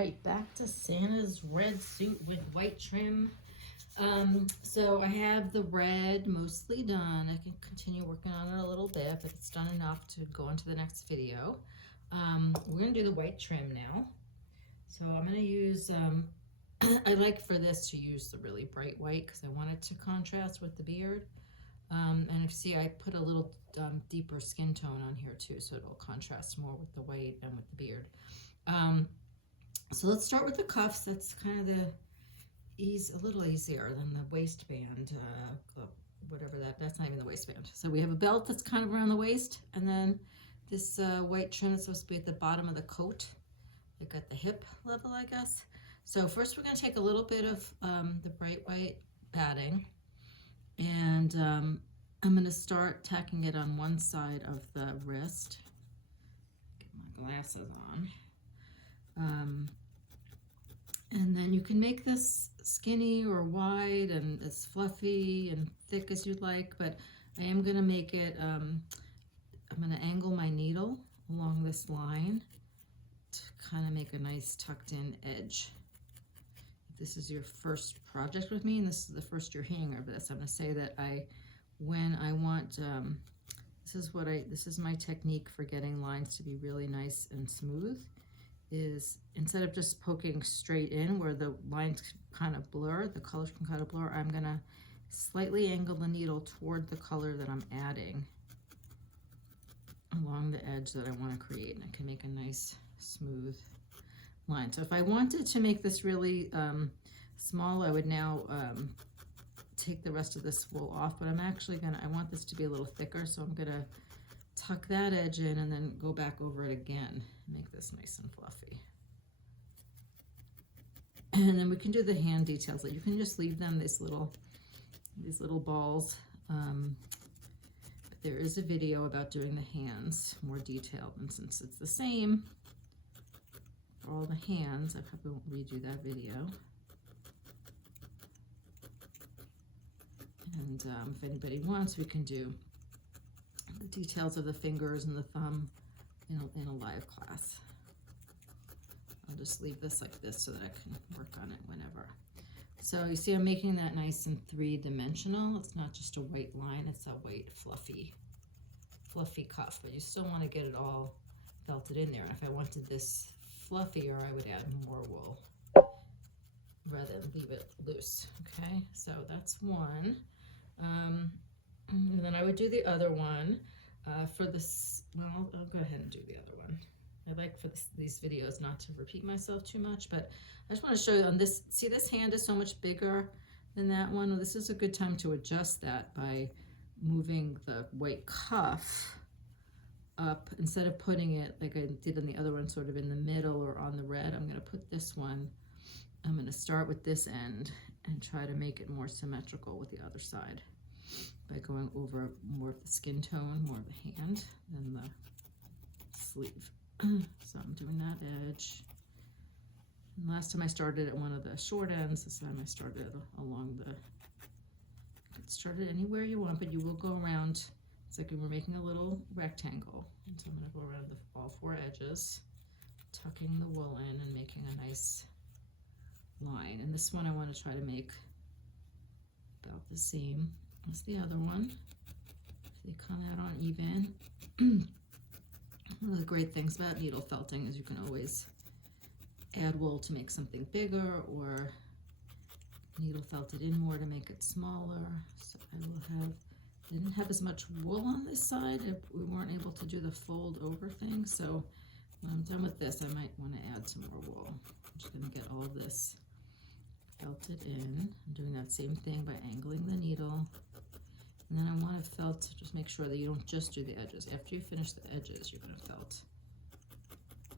right, back to Santa's red suit with white trim. So I have the red mostly done. I can continue working on it a little bit, but it's done enough to go into the next video. We're gonna do the white trim now. So I'm gonna use, I like for this to use the really bright white because I want it to contrast with the beard. And if you see, I put a little deeper skin tone on here too, so it'll contrast more with the white and with the beard. So let's start with the cuffs. That's kind of a little easier than the waistband, whatever that's not even the waistband. So we have a belt that's kind of around the waist, and then this white trim is supposed to be at the bottom of the coat, like at the hip level, I guess. So first we're going to take a little bit of the bright white padding, and I'm going to start tacking it on one side of the wrist. Get my glasses on. And then you can make this skinny or wide and as fluffy and thick as you'd like, but I am going to make it, I'm going to angle my needle along this line to kind of make a nice tucked in edge. If this is your first project with me and this is the first you're hearing of this, I'm going to say that when I want, this is my technique for getting lines to be really nice and smooth, is instead of just poking straight in where the lines kind of blur, the colors can kind of blur, I'm gonna slightly angle the needle toward the color that I'm adding along the edge that I want to create, and I can make a nice smooth line. So if I wanted to make this really small, I would now take the rest of this wool off, but I want this to be a little thicker, so I'm gonna tuck that edge in and then go back over it again, make this nice and fluffy. And then we can do the hand details. You can just leave them these little balls. But there is a video about doing the hands more detailed, and since it's the same for all the hands, I probably won't redo that video. And if anybody wants, we can do the details of the fingers and the thumb in a live class. I'll just leave this like this so that I can work on it whenever. So you see I'm making that nice and three-dimensional. It's not just a white line, it's a white fluffy cuff, but you still want to get it all felted in there. And if I wanted this fluffier, I would add more wool rather than leave it loose. Okay, so that's one. And then I would do the other one for this. Well, I'll go ahead and do the other one. I like for these videos not to repeat myself too much, but I just want to show you on this. See, this hand is so much bigger than that one. Well, this is a good time to adjust that by moving the white cuff up. Instead of putting it like I did on the other one, sort of in the middle or on the red, I'm going to put this one. I'm going to start with this end and try to make it more symmetrical with the other side by going over more of the skin tone, more of the hand than the sleeve. So I'm doing that edge. And last time I started at one of the short ends. This time I started along the, you can start it anywhere you want, but you will go around. It's like we're making a little rectangle. And so I'm going to go around all four edges, tucking the wool in and making a nice line. And this one I want to try to make about the same as the other one. They come out on even. One of the great things about needle felting is you can always add wool to make something bigger, or needle felt it in more to make it smaller. So I didn't have as much wool on this side. We weren't able to do the fold over thing. So when I'm done with this, I might want to add some more wool. I'm just going to get all this felted in. I'm doing that same thing by angling the needle. And then I want to felt, just make sure that you don't just do the edges. After you finish the edges, you're going to felt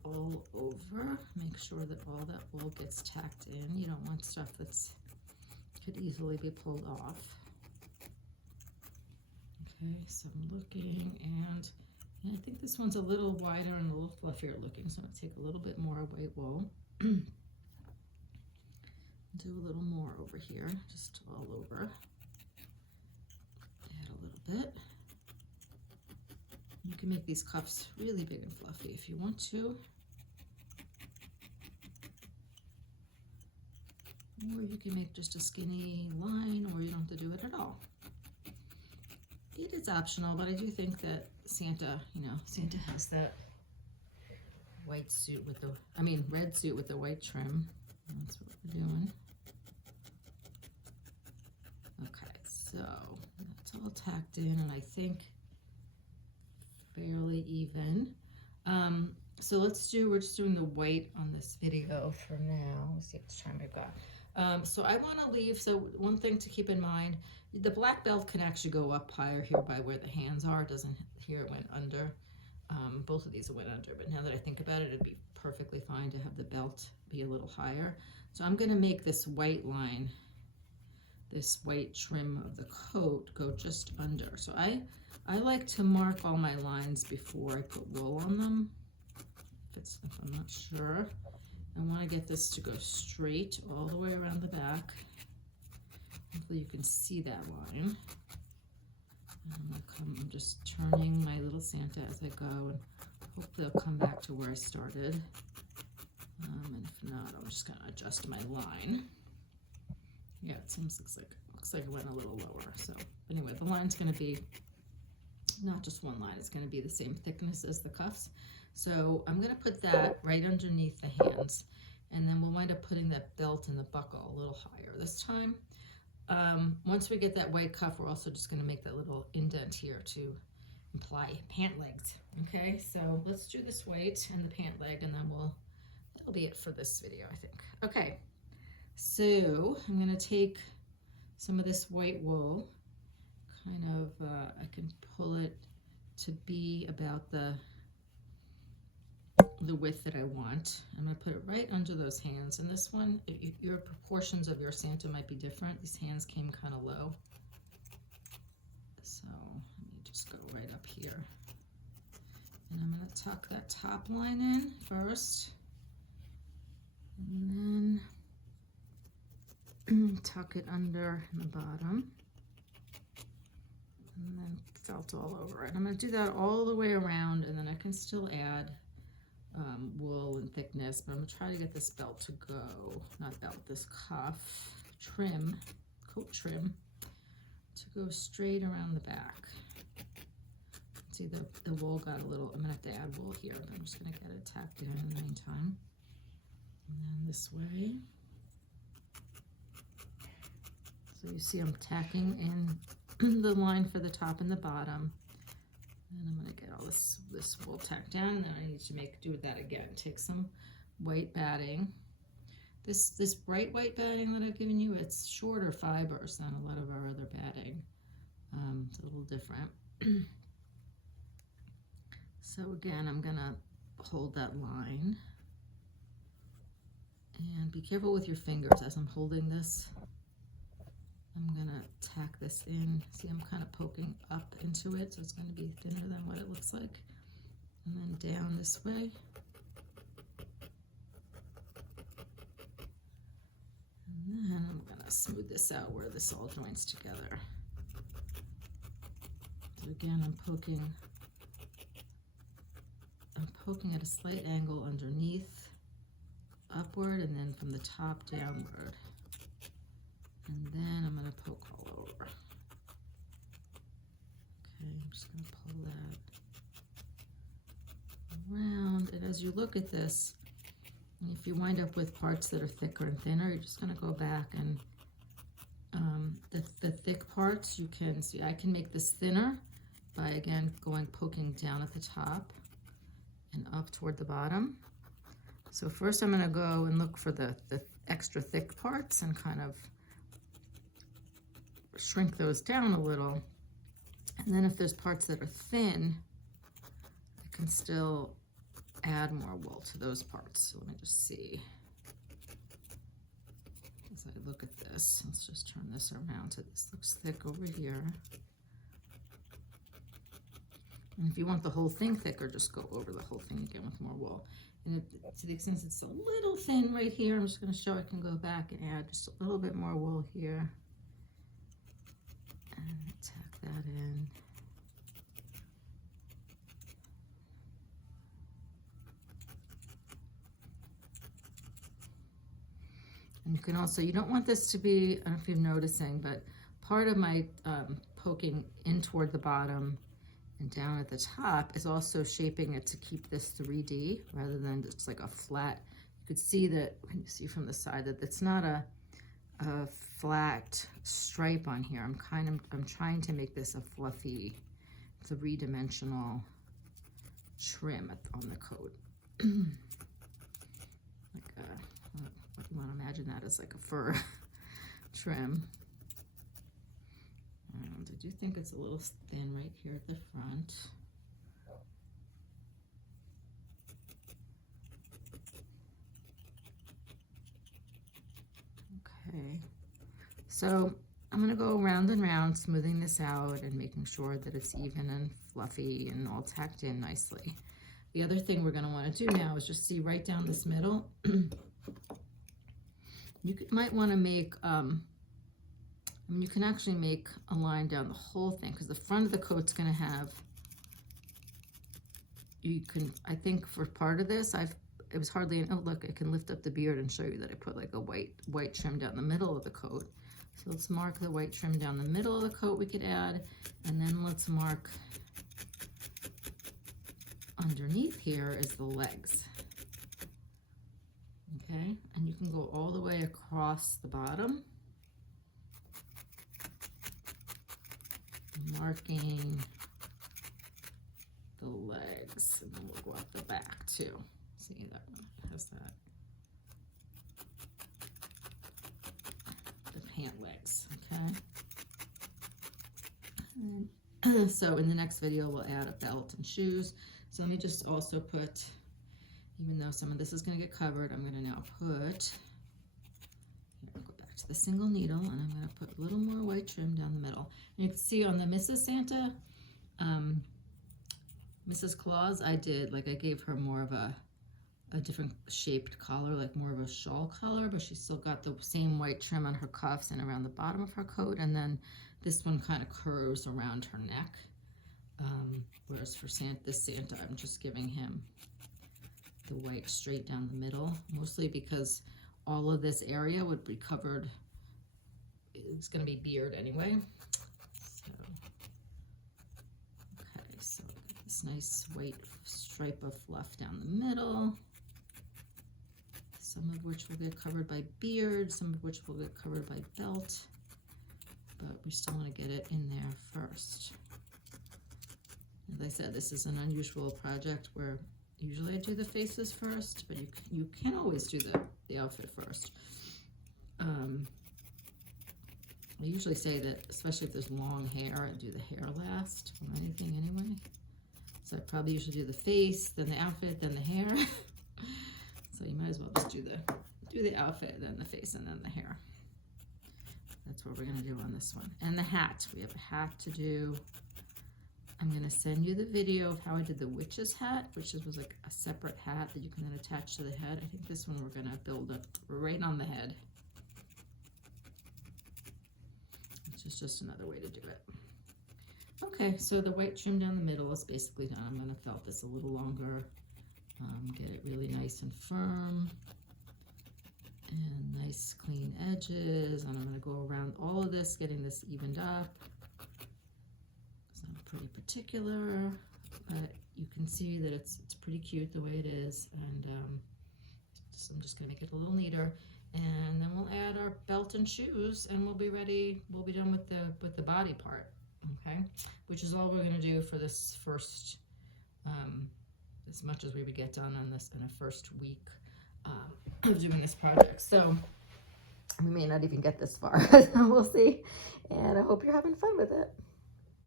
all over. Make sure that all that wool gets tacked in. You don't want stuff that's could easily be pulled off. Okay, so I'm looking, and I think this one's a little wider and a little fluffier looking, so I'm going to take a little bit more white wool. Do a little more over here, just all over. Add a little bit. You can make these cuffs really big and fluffy if you want to. Or you can make just a skinny line, or you don't have to do it at all. It is optional, but I do think that Santa, you know, Santa has that white suit with the, red suit with the white trim. That's what we're doing. Okay, so that's all tacked in, and I think fairly even. So we're just doing the white on this video for now. Let's see how much time I've got. So I want to leave, so one thing to keep in mind, the black belt can actually go up higher here by where the hands are. It doesn't, here it went under. Both of these went under, but now that I think about it, it'd be perfectly fine to have the belt be a little higher. So I'm gonna make this white line, this white trim of the coat go just under. So I like to mark all my lines before I put wool on them. If I'm not sure. I want to get this to go straight all the way around the back. Hopefully you can see that line. I'm just turning my little Santa as I go, and hopefully I'll come back to where I started. And if not, I'm just going to adjust my line. Yeah, it looks like it went a little lower. So anyway, the line's going to be not just one line, it's going to be the same thickness as the cuffs. So I'm going to put that right underneath the hands, and then we'll wind up putting that belt and the buckle a little higher this time. Once we get that white cuff, we're also just going to make that little indent here to imply pant legs. Okay, so let's do this white and the pant leg, and then that'll be it for this video, I think. Okay, so I'm going to take some of this white wool, I can pull it to be about the width that I want. I'm going to put it right under those hands, and this one, your proportions of your Santa might be different. These hands came kind of low, so let me just go right up here, and I'm going to tuck that top line in first, and then tuck it under the bottom, and then felt all over it. I'm going to do that all the way around, and then I can still add wool and thickness, but I'm going to try to get this belt to go, not belt, this cuff trim, coat trim, to go straight around the back. See, the wool got a little, I'm going to have to add wool here, but I'm just going to get it tacked in the meantime. And then this way. So you see I'm tacking in the line for the top and the bottom. And I'm going to get all this wool tacked down, and then I need to do that again. Take some white batting. This bright white batting that I've given you, it's shorter fibers than a lot of our other batting. It's a little different. So again, I'm going to hold that line. And be careful with your fingers as I'm holding this. I'm going to tack this in. See, I'm kind of poking up into it, so it's going to be thinner than what it looks like. And then down this way. And then I'm going to smooth this out where this all joins together. So again, I'm poking at a slight angle underneath, upward, and then from the top downward. And then I'm going to poke all over. Okay, I'm just going to pull that around. And as you look at this, if you wind up with parts that are thicker and thinner, you're just going to go back and the thick parts, you can see I can make this thinner by, again, poking down at the top and up toward the bottom. So first I'm going to go and look for the extra thick parts and kind of shrink those down a little, and then if there's parts that are thin, I can still add more wool to those parts. So let me just see as I look at this. Let's just turn this around so this looks thick over here. And if you want the whole thing thicker, just go over the whole thing again with more wool. And to the extent it's a little thin right here, I'm just going to show I can go back and add just a little bit more wool here. And tack that in. And you can also, you don't want this to be, I don't know if you're noticing, but part of my poking in toward the bottom and down at the top is also shaping it to keep this 3D rather than just like a flat. You could see that, when you see from the side, that it's not a flat stripe on here. I'm trying to make this a fluffy, three-dimensional trim on the coat. Like what you want to imagine that as, like a fur trim. And I do think it's a little thin right here at the front. Okay, so I'm gonna go round and round, smoothing this out and making sure that it's even and fluffy and all tacked in nicely. The other thing we're gonna wanna do now is just see right down this middle. You might wanna make, I mean, you can actually make a line down the whole thing, because the front of the coat's gonna have, you can, I think for part of this, it was hardly oh look, I can lift up the beard and show you that I put like a white trim down the middle of the coat. So let's mark the white trim down the middle of the coat we could add, and then let's mark underneath here is the legs. Okay, and you can go all the way across the bottom, marking the legs, and then we'll go up the back too. See, that one has that, the pant legs, okay? And then, so in the next video, we'll add a belt and shoes. So let me just also put, even though some of this is gonna get covered, I'm gonna now put, here, I'll go back to the single needle, and I'm gonna put a little more white trim down the middle. And you can see on the Mrs. Santa, Mrs. Claus, I gave her more of a different shaped collar, like more of a shawl collar, but she's still got the same white trim on her cuffs and around the bottom of her coat, and this one kind of curves around her neck. Whereas for this Santa, I'm just giving him the white straight down the middle, mostly because all of this area would be covered. It's going to be beard anyway. So, okay, so this nice white stripe of fluff down the middle, some of which will get covered by beard, some of which will get covered by belt, but we still want to get it in there first. As I said, this is an unusual project where usually I do the faces first, but you can always do the outfit first. I usually say that, especially if there's long hair, I do the hair last on anything anyway. So I probably usually do the face, then the outfit, then the hair. So you might as well just do the outfit, then the face, and then the hair. That's what we're gonna do on this one. And the hat, we have a hat to do. I'm gonna send you the video of how I did the witch's hat, which was like a separate hat that you can then attach to the head. I think this one we're gonna build up right on the head, which is just another way to do it. Okay, so the white trim down the middle is basically done. I'm gonna felt this a little longer, get it really nice and firm, and nice clean edges, and I'm gonna go around all of this, getting this evened up. Pretty particular, but you can see that it's pretty cute the way it is, and so I'm just gonna make it a little neater, and then we'll add our belt and shoes, and we'll be ready. We'll be done with the body part, okay? Which is all we're gonna do for this first, as much as we would get done on this in a first week of doing this project. So we may not even get this far. We'll see, and I hope you're having fun with it.